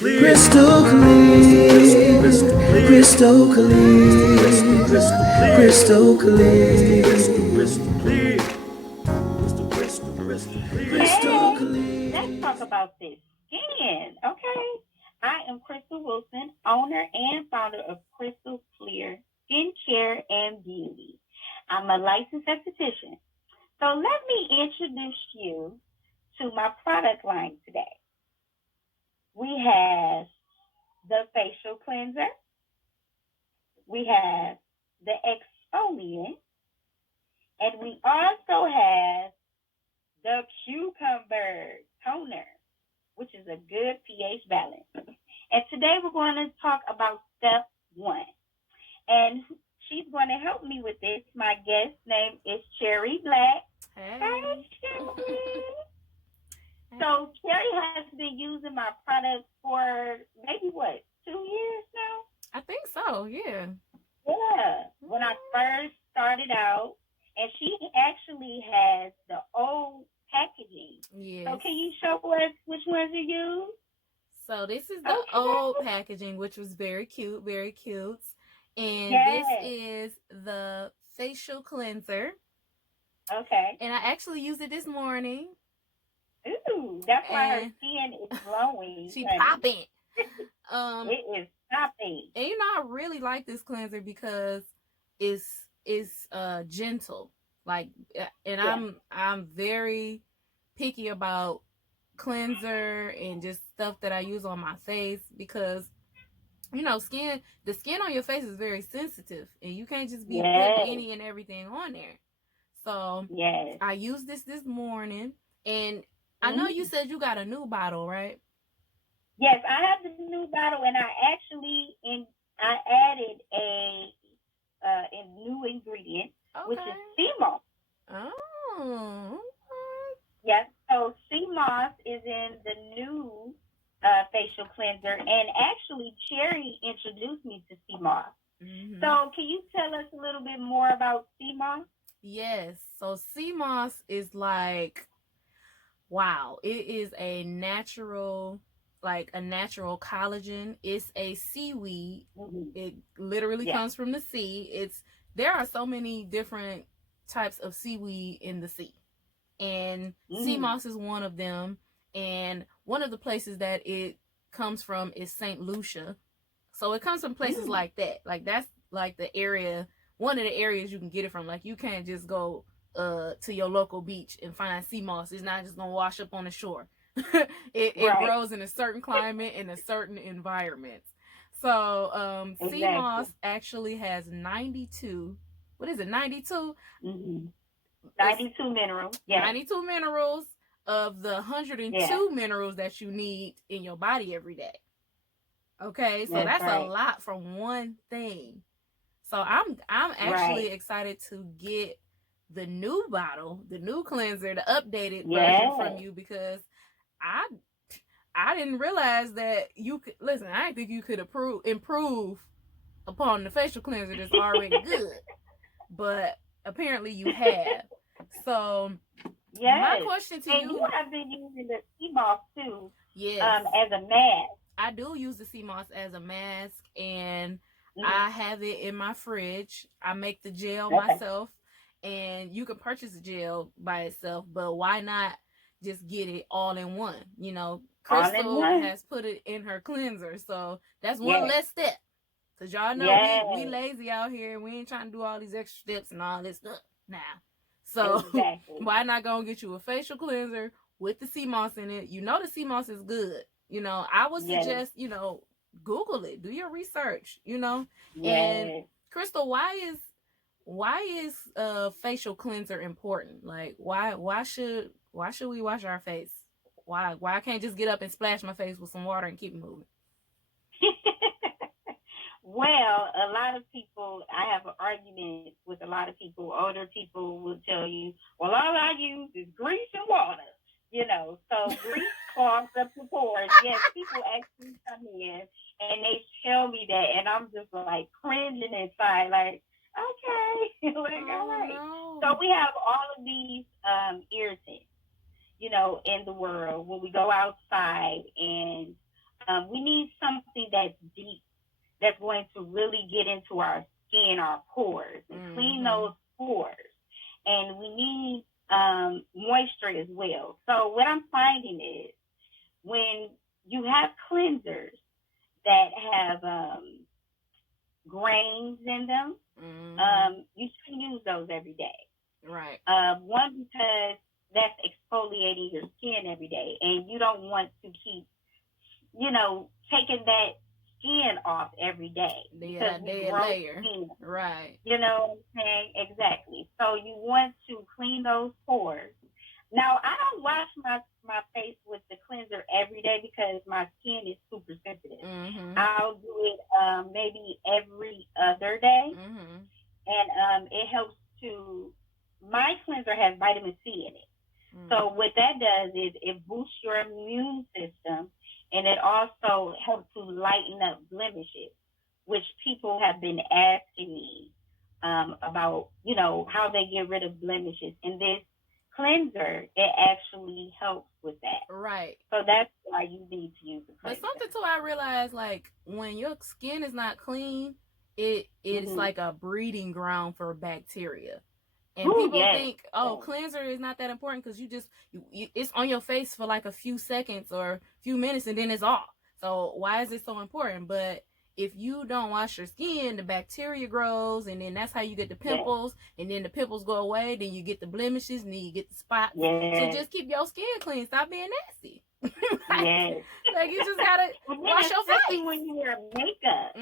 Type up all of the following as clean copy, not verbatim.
Crystal clear, crystal clear, crystal clear, crystal Hey, clear. let's talk about this skin, okay? I am Crystal Wilson, owner and founder of Crystal Clear Skincare and Beauty. I'm a licensed esthetician. So let me introduce you to my product line today. We have the facial cleanser, we have the exfoliant, and we also have the cucumber toner, which is a good pH balance. And today we're going to talk about step one. And she's going to help me with this. My guest name is Cherry Black. Hey, Hey. Cherry. Hey. So Cherry has been using my products for maybe what, 2 years now? I think so, yeah. Yeah. When I Mhm. first started out, and she actually has the old packaging. So Yes. can you show us which ones you use? So this is the old Okay. packaging, which was very cute, very cute. And this Yes. is the facial cleanser. Okay. And I actually used it this morning. Ooh, that's why her And skin is glowing, she honey. popping. Um, It is popping. and I really like this cleanser because it's gentle. Like and Yeah. I'm very picky about cleanser and just stuff that I use on my face because the skin on your face is very sensitive and you can't just be putting Yes. any and everything on there. So Yes. I used this morning, and I know you Hmm. said you got a new bottle, right? Yes, I have the new bottle, and I added a new ingredient, which is Okay. sea moss. Oh. Yes. So sea moss is in the new facial cleanser, and actually, Cherry introduced me to sea moss. Mm-hmm. So, can you tell us a little bit more about sea moss? Yes. So sea moss is like, wow, it is a natural collagen. It's a seaweed. Mm-hmm. It literally Yeah. comes from the sea. There are so many different types of seaweed in the sea. And sea Mm-hmm. moss is one of them. And one of the places that it comes from is St. Lucia. So it comes from places Mm-hmm. like that. Like that's like the area, one of the areas you can get it from. Like you can't just go to your local beach and find sea moss. It's not just gonna wash up on the shore. It Right. grows in a certain climate in a certain environment. So sea Exactly. moss actually has 92. What is it? 92. Mm-hmm. It's 92 minerals. Yes. 92 minerals of the Yeah. 102 minerals that you need in your body every day. Okay, so That's that's a right. lot from one thing. So I'm actually Right. excited to get the new bottle, the new cleanser, the updated version from Yes. you because I I didn't realize that you could listen. I didn't think you could improve upon the facial cleanser that's already good, but apparently you have. So my Yes. question to And you you, have been using the sea moss too, yes, as a mask. I do use the sea moss as a mask, and Mm-hmm. I have it in my fridge. I make the gel Okay. myself, and you can purchase the gel by itself, but why not just get it all in one? All in Crystal one. has put it in her cleanser, so that's one Yes. less step. Cause y'all know we Yes. lazy out here, and we ain't trying to do all these extra steps and all this stuff now. So Exactly. why not go and get you a facial cleanser with the sea moss in it? You know the sea moss is good. I would Yes. suggest, Google it, do your research, and Yes. Crystal, why is facial cleanser important? Like why should we wash our face? Why I can't just get up and splash my face with some water and keep moving? Well, a lot of people, I have an argument with a lot of people. Older people will tell you, well, all I use is grease and water. So grease clogs up the pores. Yes, people actually come in and they tell me that, and I'm just like cringing inside, like, okay, like, all Oh right. So no. we have all of these irritants, in the world when we go outside and We need something that's deep, that's going to really get into our skin, our pores, and clean those pores. And we need moisture as well. So what I'm finding is when you have cleansers that have grains in them, you should use those every day. Right. One, because that's exfoliating your skin every day, and you don't want to keep, taking that skin off every day. Yeah, dead layer. Skin, right. You know what I'm saying? Exactly. So you want to clean those pores. Now, I don't wash my face with the cleanser every day because my skin is super sensitive. I'll do it maybe every other day. And it helps to, my cleanser has vitamin C in it. So what that does is it boosts your immune system, and it also helps to lighten up blemishes, which people have been asking me about, how they get rid of blemishes. And this cleanser, it actually helps with that. Right. So that's why you need to use the cleanser. But something too, I realized, like, when your skin is not clean, it's like a breeding ground for bacteria. And people think, cleanser is not that important because it's on your face for like a few seconds or a few minutes and then it's off. So why is it so important? But if you don't wash your skin, the bacteria grows, and then that's how you get the pimples, and then the pimples go away, then you get the blemishes, and then you get the spots. So just keep your skin clean. Stop being nasty. Like, you just gotta wash your face. When you wear makeup.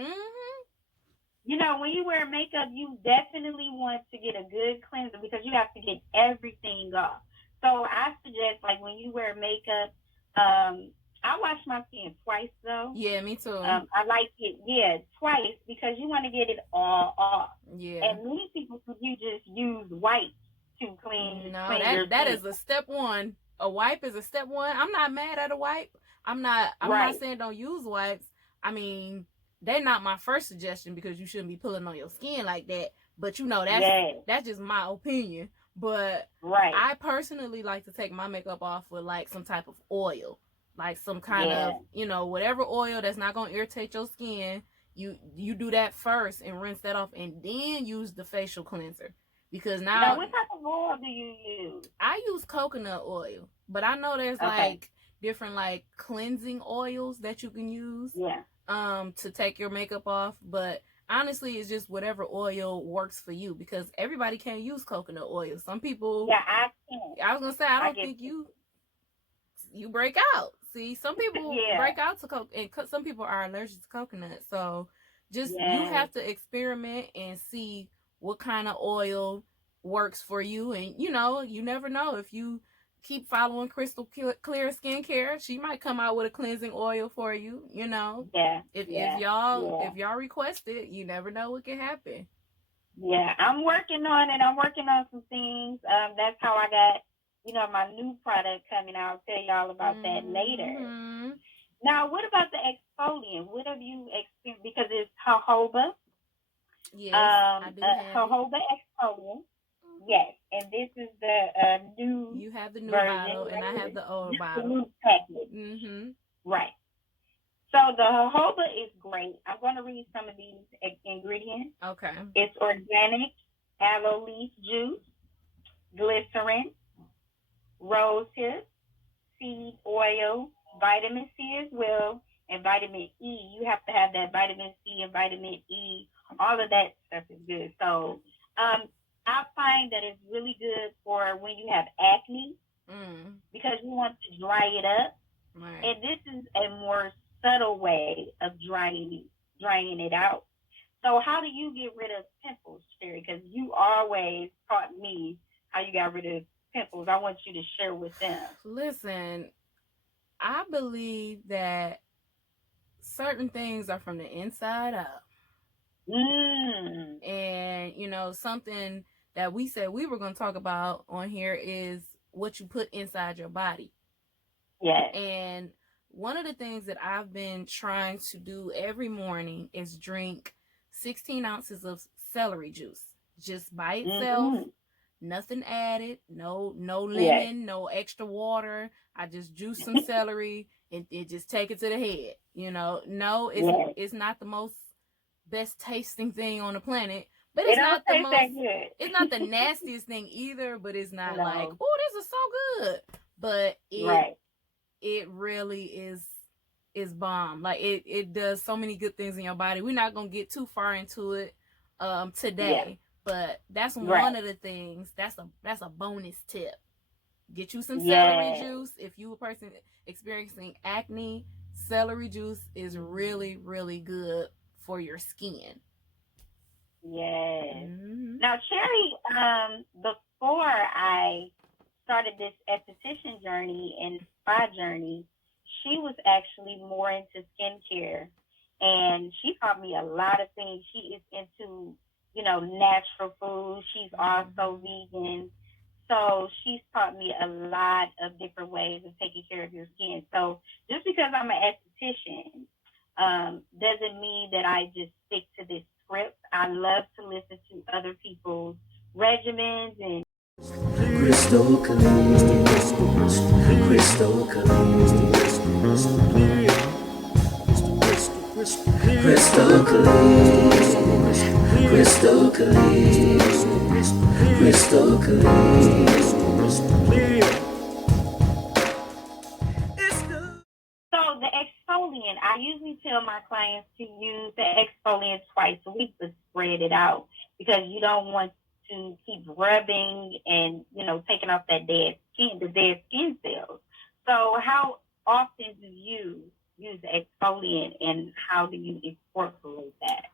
When you wear makeup, you definitely want to get a good cleanser because you have to get everything off. So I suggest, like, when you wear makeup, I wash my skin twice, though. Yeah, me too. I like it, twice, because you want to get it all off. Yeah. And many people, you just use wipes to clean. No, that is a step one. A wipe is a step one. I'm not mad at a wipe. I'm not saying don't use wipes. I mean, they're not my first suggestion because you shouldn't be pulling on your skin like that. But that's just my opinion. But I personally like to take my makeup off with like some type of oil. Like some kind of, whatever oil that's not going to irritate your skin. You do that first and rinse that off and then use the facial cleanser. Because now what type of oil do you use? I use coconut oil. But I know there's like different like cleansing oils that you can use. Yeah. To take your makeup off, but honestly, it's just whatever oil works for you because everybody can't use coconut oil. Some people, I can. I was gonna say, I don't think you break out. See, some people break out to coconut, and some people are allergic to coconut. So, just you have to experiment and see what kind of oil works for you, and you never know if you keep following Crystal Clear Skincare, she might come out with a cleansing oil for you. If y'all request it, you never know what can happen. Yeah, I'm working on it. I'm working on some things. That's how I got, my new product coming out. I'll tell y'all about that later. Now, what about the exfoliant? What have you experienced? Because it's jojoba. Yes, I do have jojoba exfoliant. Yes, and this is the new. You have the new version, bottle, and I have the old bottle. The new package. Right. So the jojoba is great. I'm going to read some of these ingredients. Okay. It's organic aloe leaf juice, glycerin, rosehip, seed oil, vitamin C as well, and vitamin E. You have to have that vitamin C and vitamin E. All of that stuff is good. So, I find that it's really good for when you have acne because you want to dry it up. Right. And this is a more subtle way of drying it out. So how do you get rid of pimples, Sherry? Because you always taught me how you got rid of pimples. I want you to share with them. Listen, I believe that certain things are from the inside out. And, something that we said we were going to talk about on here is what you put inside your body. Yeah. And one of the things that I've been trying to do every morning is drink 16 ounces of celery juice just by itself. Nothing added, no lemon, no extra water. I just juice some celery it just take it to the head. No, it's not the most best tasting thing on the planet, but it's not the most good. It's not the nastiest thing either, but it's not like, No. oh, this is so good. But Right. it really is bomb. Like it does so many good things in your body. We're not gonna get too far into it today, but that's one of the things. That's a bonus tip. Get you some celery juice. If you a person experiencing acne, celery juice is really, really good for your skin. Yes. Mm-hmm. Now, Cherry, before I started this esthetician journey and spa journey, she was actually more into skincare, and she taught me a lot of things. She is into, natural food. She's also vegan. So she's taught me a lot of different ways of taking care of your skin. So just because I'm an esthetician doesn't mean that I just stick to this script. I love to listen to other people's regimens and Crystal clean, crystal clean, crystal clean, crystal clean, crystal clean. So the exfoliant, I usually tell my clients to use the exfoliant twice a week to spread it out because you don't want to keep rubbing and, taking off the dead skin cells. So how often do you use the exfoliant and how do you incorporate that?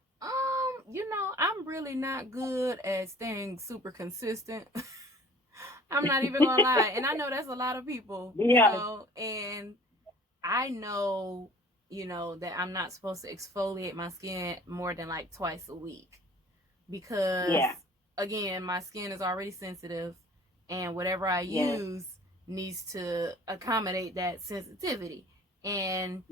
I'm really not good at staying super consistent. I'm not even gonna lie. And I know that's a lot of people, and I know, that I'm not supposed to exfoliate my skin more than like twice a week because, again, my skin is already sensitive and whatever I use needs to accommodate that sensitivity. And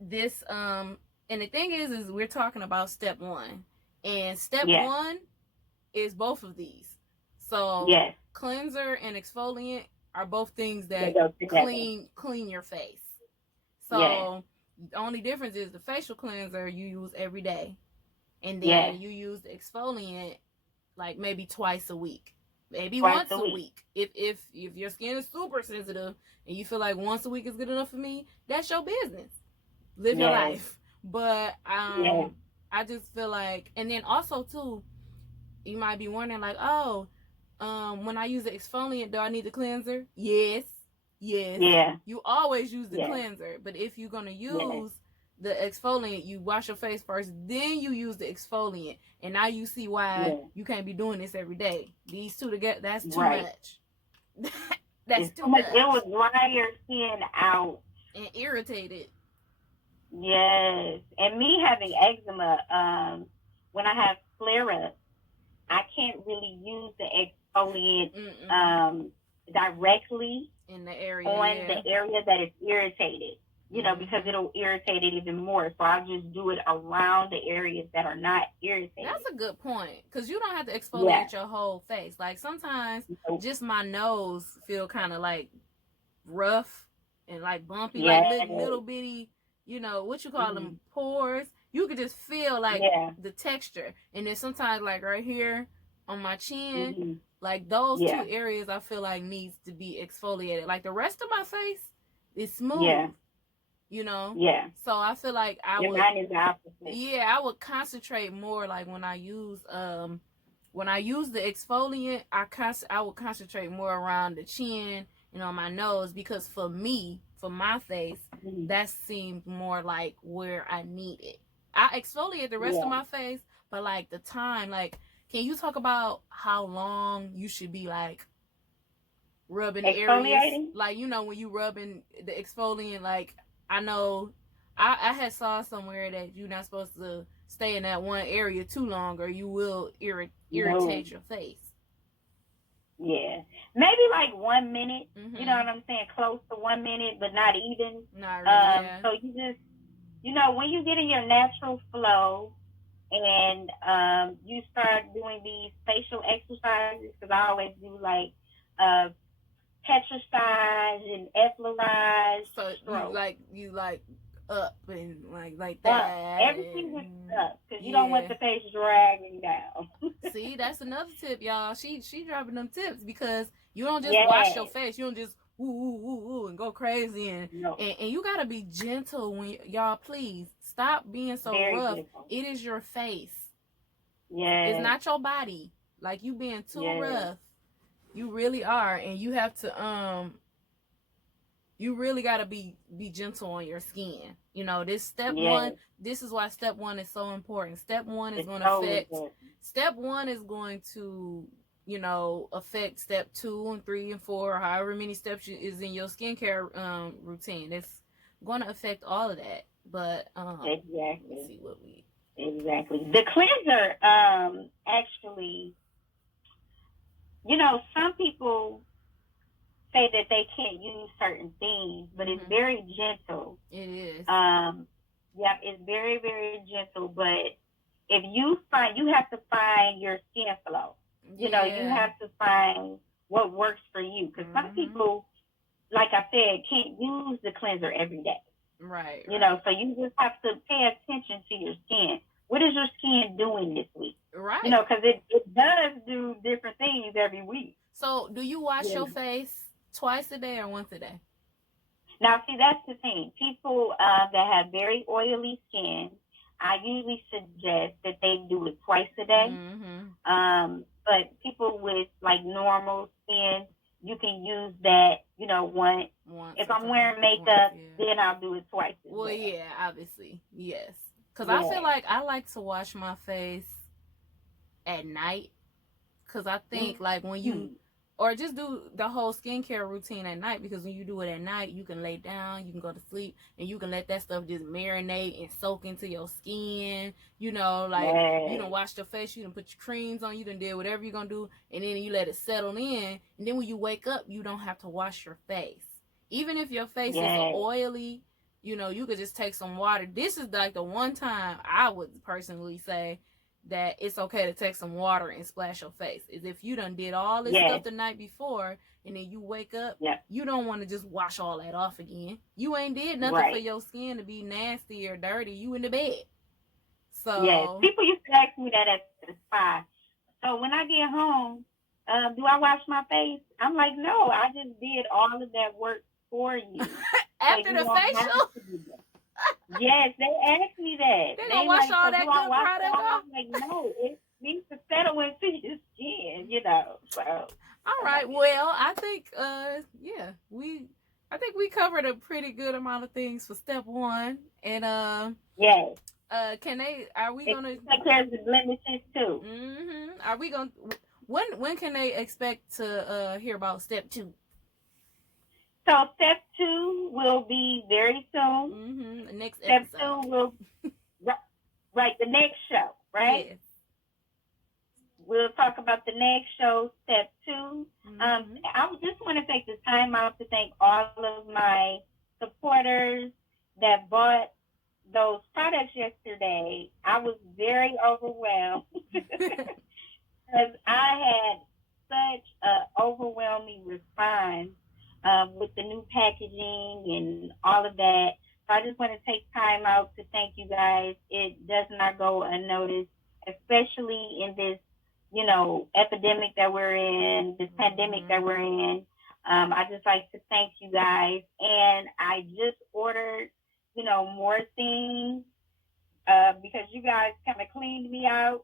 this, and the thing is we're talking about step one, and step one is both of these. So cleanser and exfoliant are both things that clean your face. So the only difference is the facial cleanser you use every day, and then you use the exfoliant like maybe twice a week, maybe once a week. If your skin is super sensitive and you feel like once a week is good enough for me, that's your business. Live your life. But I just feel like, and then also too, you might be wondering like, when I use the exfoliant, do I need the cleanser? Yes. You always use the cleanser, but if you're gonna use the exfoliant, you wash your face first, then you use the exfoliant, and now you see why you can't be doing this every day. These two together, that's too much. That's too much. It will dry your skin out and irritate it. Yes, and me having eczema, when I have flare-ups, I can't really use the exfoliant directly in the area on the area that is irritated, because it'll irritate it even more. So I'll just do it around the areas that are not irritated. That's a good point, because you don't have to exfoliate your whole face. Like sometimes just my nose feel kind of like rough and like bumpy, like little bitty, what you call them, pores. You could just feel like the texture. And then sometimes like right here on my chin, like those two areas I feel like needs to be exfoliated. Like the rest of my face is smooth. So I feel like I would concentrate more like when I use the exfoliant, I would concentrate more around the chin and on my nose, because for me, for my face, that seemed more like where I need it. I exfoliate the rest of my face, but like the time, like, can you talk about how long you should be like rubbing areas? Like, when you rubbing the exfoliant, like, I know I had saw somewhere that you're not supposed to stay in that one area too long or you will irritate your face. Yeah. Maybe like 1 minute, you know what I'm saying? Close to 1 minute, but not even. Not really, So you just, when you get in your natural flow and you start doing these facial exercises, because I always do like petrified and effluorized. So stroke. you like up and like Up. that. Everything was up because you don't want the face dragging down. See, that's another tip, y'all. She dropping them tips because you don't just Yes. wash your face. You don't just ooh and go crazy and No. and you gotta be gentle when y'all. Please stop being so Very rough. gentle. It is your face. Yes. It's not your body. Like you being too Yes. rough. You really are, and you have to you really got to be gentle on your skin. You know, this step Yes. one, this is why step one is so important. Step one is It's going so to affect, important. step one is going to, you know, affect step 2 and 3 and 4, however many steps is in your skincare routine. It's going to affect all of that. But Exactly. let's see what we. Exactly. The cleanser, actually, you know, some people say that they can't use certain things, but it's very gentle. It is. Yeah, it's very, very gentle. But if you have to find your skin flow. You know, you have to find what works for you. Because some people, like I said, can't use the cleanser every day. Right. You know, so you just have to pay attention to your skin. What is your skin doing this week? Right. You know, because it does do different things every week. So, do you wash your face twice a day or once a day? Now, see, that's the thing. People that have very oily skin, I usually suggest that they do it twice a day. But people with like normal skin, you can use that, you know, once. If I'm wearing makeup, then I'll do it twice. Well, yeah, obviously, yes. Because I feel like I like to wash my face at night. Because I think like when you, or just do the whole skincare routine at night, because when you do it at night, you can lay down, you can go to sleep, and you can let that stuff just marinate and soak into your skin. You know, like you done washed your face, you done put your creams on, you done did whatever you're going to do, and then you let it settle in, and then when you wake up, you don't have to wash your face. Even if your face is oily, you know, you could just take some water. This is like the one time I would personally say that it's okay to take some water and splash your face. Is if you done did all this stuff the night before and then you wake up, you don't want to just wash all that off again. You ain't did nothing for your skin to be nasty or dirty. You in the bed. So people used to ask me that at the spa. So when I get home, do I wash my face? I'm like, no, I just did all of that work for you. After the facial? Yes, they asked me that. They gonna wash all that good product off? I'm like, no, it needs to settle into your skin, you know. So all right, well, I think I think we covered a pretty good amount of things for step 1. And are we gonna take care of the blemishes too? Are we gonna when can they expect to hear about step 2? So step 2 will be very soon. The next step episode. 2 will the next show, right? Yes. We'll talk about the next show, step 2. I just want to take the time out to thank all of my supporters that bought those products yesterday. I was very overwhelmed because I had such an overwhelming response with the new packaging and all of that. So I just want to take time out to thank you guys. It does not go unnoticed, especially in this, you know, epidemic that we're in, this pandemic that we're in. I just like to thank you guys. And I just ordered, you know, more things because you guys kind of cleaned me out.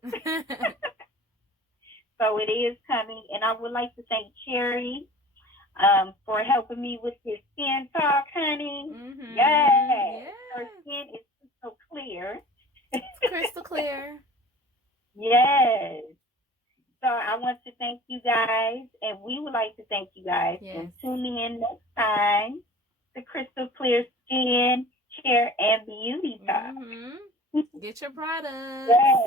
So it is coming. And I would like to thank Cherry for helping me with this skin talk, honey. Yes. Her skin is crystal clear. Crystal clear. Yes. So I want to thank you guys, and we would like to thank you guys for tuning in next time to Crystal Clear Skin, Care, and Beauty Talk. Get your products. Yes.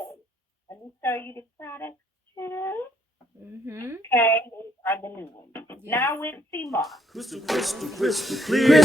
Let me show you the products too. Okay, these are the new ones. Now with CMOS. Crystal clear.